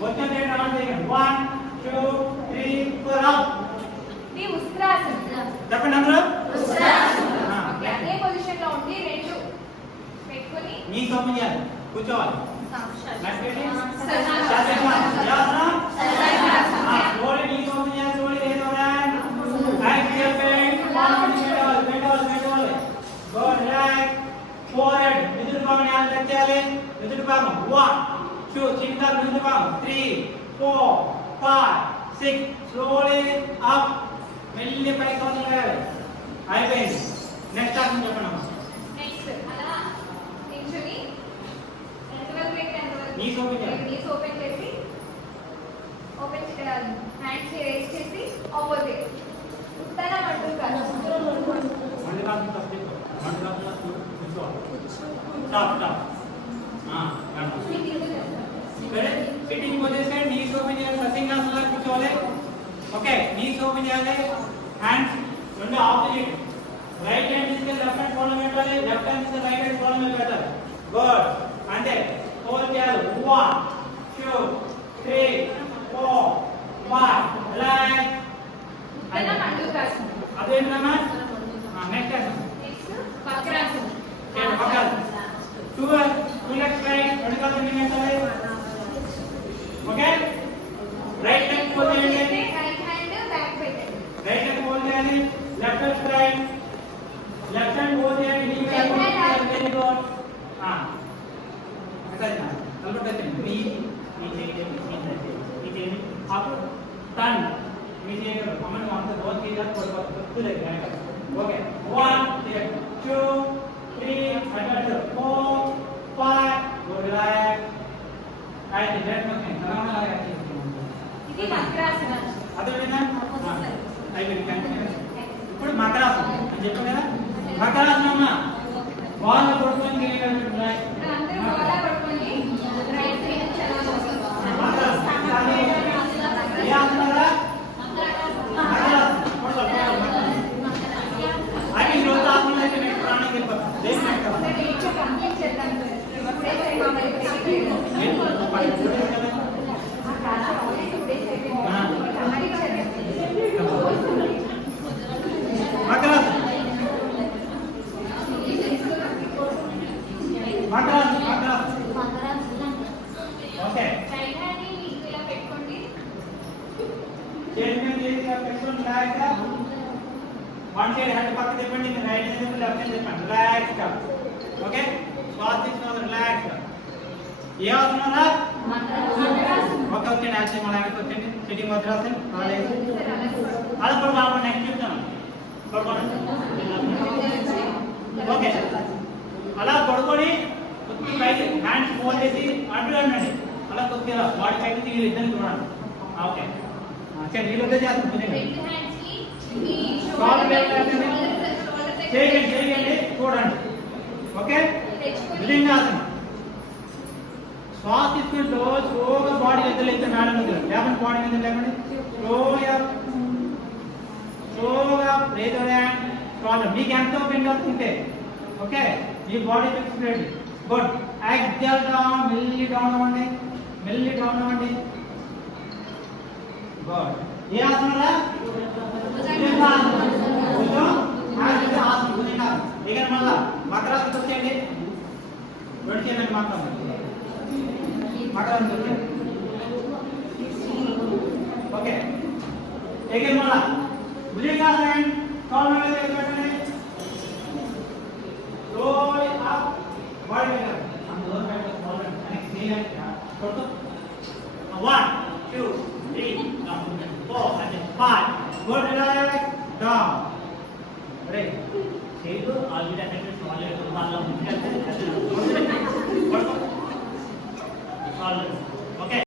Both of them are taken. 1, 2, 3, 4, up. The Ustrasana. Dapat number? Ustrasana. Okay, అదే position లో ఉండి రెండు పెట్టుకొని నీ సోపు చేయాలి. కూర్చోవాలి. Left hand. Slowly నీ సోపు చేయాలి. Slowly raise your hand. Axial bend. Bend. Go right. Forward. ఎదురు భాగం యాడ్ చేయాలి. ఎదురు భాగం 1, 2, చిన్నగా ఎదురు భాగం 3, 4, 5, 6. Slowly up. మెల్లి పైకి వదలాలి. అయిపోయింది. నెక్స్ట్ ఆసనం చెప్పండి అమ్మా. నెక్స్ట్ అలా నించుని ఎంతవరకు పెట్టి ఎంతవరకు నీస్ ఓపెన్ చేయాలి. నీస్ ఓపెన్ చేసి హ్యాండ్స్ రేస్ చేసి ఆపోజిట్ ఉత్తర మట్టుకాలు మళ్ళీ కాదు తప్పితో మళ్ళీ కాదు కూర్చోవాలి. స్టాప్ సరే సిట్టింగ్ పొజిషన్ నీస్ ఓపెన్ చేయాలి. ససింగాసనలో కూర్చోవాలి. ఓకే నీస్ ఓపెన్ చేయాలి. హ్యాండ్స్ రెండు ఆపోజిట్ రైట్ హ్యాండ్ తీసుకెళ్ళి లెఫ్ట్ హ్యాండ్ కోణం పెట్టాలి. లెఫ్ట్ హ్యాండ్ తీసుకెళ్ళి రైట్ హ్యాండ్ కోణం పెట్టాలి. గుడ్ అంతే హోల్డ్ చేయాలి. 1, 2, 3, 4, 5 రిలాక్స్. ఉత్తర మట్టుకాలు అదేంటమ్మా next next vakrasana vakrasana. Two legs right రెండు కాళ్ళు కింద పెట్టాలి. ఓకే రైట్ లెగ్ ఫోల్డ్ చేయండి. రైట్ హ్యాండ్ బ్యాక్ పెట్టండి. రైట్ లెగ్ ఫోల్డ్ చేయాలి. Left leg straight. Left hand fold చేయండి. నీ బ్యాక్ వెరీ గుడ్. అటైనా తలపట్టండి. మీ చేయండి అప్పుడు టర్న్ మీ చేయండి. అమ్మని అంత దోస్ చేయాలి. కొడుకు దగ్గర ఓకే 1, 2, 3, 4, 5 గుడ్ రిలాక్స్. అయితే లెఫ్ట్ ఓకే నరమలా ఇది వక్రాసన అదేనా అయిపోయింది కంటిన్యూ. ఇప్పుడు మకరాసనం అని చెప్పాను కదా. మకరాసనం అమ్మా బాల్ కొడుకొని రైట్ అందరూ బాగా పట్టుకొని రైట్ సైడ్ చదవాలి. ఏ ఆసనం కదా అది ఈ రోజు ఆసనం అయితే నెక్స్ట్ ప్రాణం వెళ్ళిపోతాం. కంప్లీట్ చేద్దాం. ఓకే రైట్ హ్యాండ్ ని ఇలా పెట్టుకోండి. చేతి మీద పెట్టుకొని రిలాక్స్ గా వన్ సైడ్ హ్యాండ్ పక్క తిప్పండి. రైట్ హ్యాండ్ తిప్పండి. లెఫ్ట్ హ్యాండ్ తిప్పండి. రిలాక్స్ గా ఓకే శ్వాస తీసుకున్న రిలాక్స్ గా. ఏ ఆసనం రా ఒక వచ్చండి. యాక్షన్ మన వెనక్కి వచ్చండి. సిట్టింగ్ వజ్రాసన్ అలా పడుకోవాలి. నెక్స్ట్ చెప్తాను పడుకోండి. ఓకే అలా పడుకొని కొద్ది పైకి హ్యాండ్స్ ఫోల్డ్ చేసి అడ్డు అండి. అలా కొద్దిగా బాడీ పైకి తిరిగి ఇద్దరు చూడండి. ఓకే సరే వీళ్ళు చేస్తాను. రెండు హ్యాండ్స్ ని మీ చేయండి చూడండి. ఓకే భుజంగాసనం. శ్వాస తీసుకుంటూ స్లోగా బాడీ ఎదురైతే మేడం మీద లేకపోతే బాడీ మీద లేకండి. స్లోగా ప్రాబ్లం మీకు ఎంత ఓపెన్ అవుతుంటే ఓకే ఈ బాడీ ఫిక్స్ చేయండి. గుడ్ యాక్సియల్ డౌన్ మెల్లి డౌన్ అవ్వండి. మెల్లి డౌన్ అవ్వండి. గుడ్ ఏ ఆసనరా ఇక మళ్ళా మకరాసన వచ్చేయండి. రెండు చేయండి మకరాసన వచ్చేయండి. ఓకే ఇక మళ్ళా భుజంగాసన కాళ్ళ మీద పెట్టండి. slowly up body weight and lower back to forward and exhale total 1 2 3 4 and 5 good relax down ready చేతులు ఆల్రెడీ అంటే సాలిడ్ వాళ్ళ ముందుకెళ్తే సాలిడ్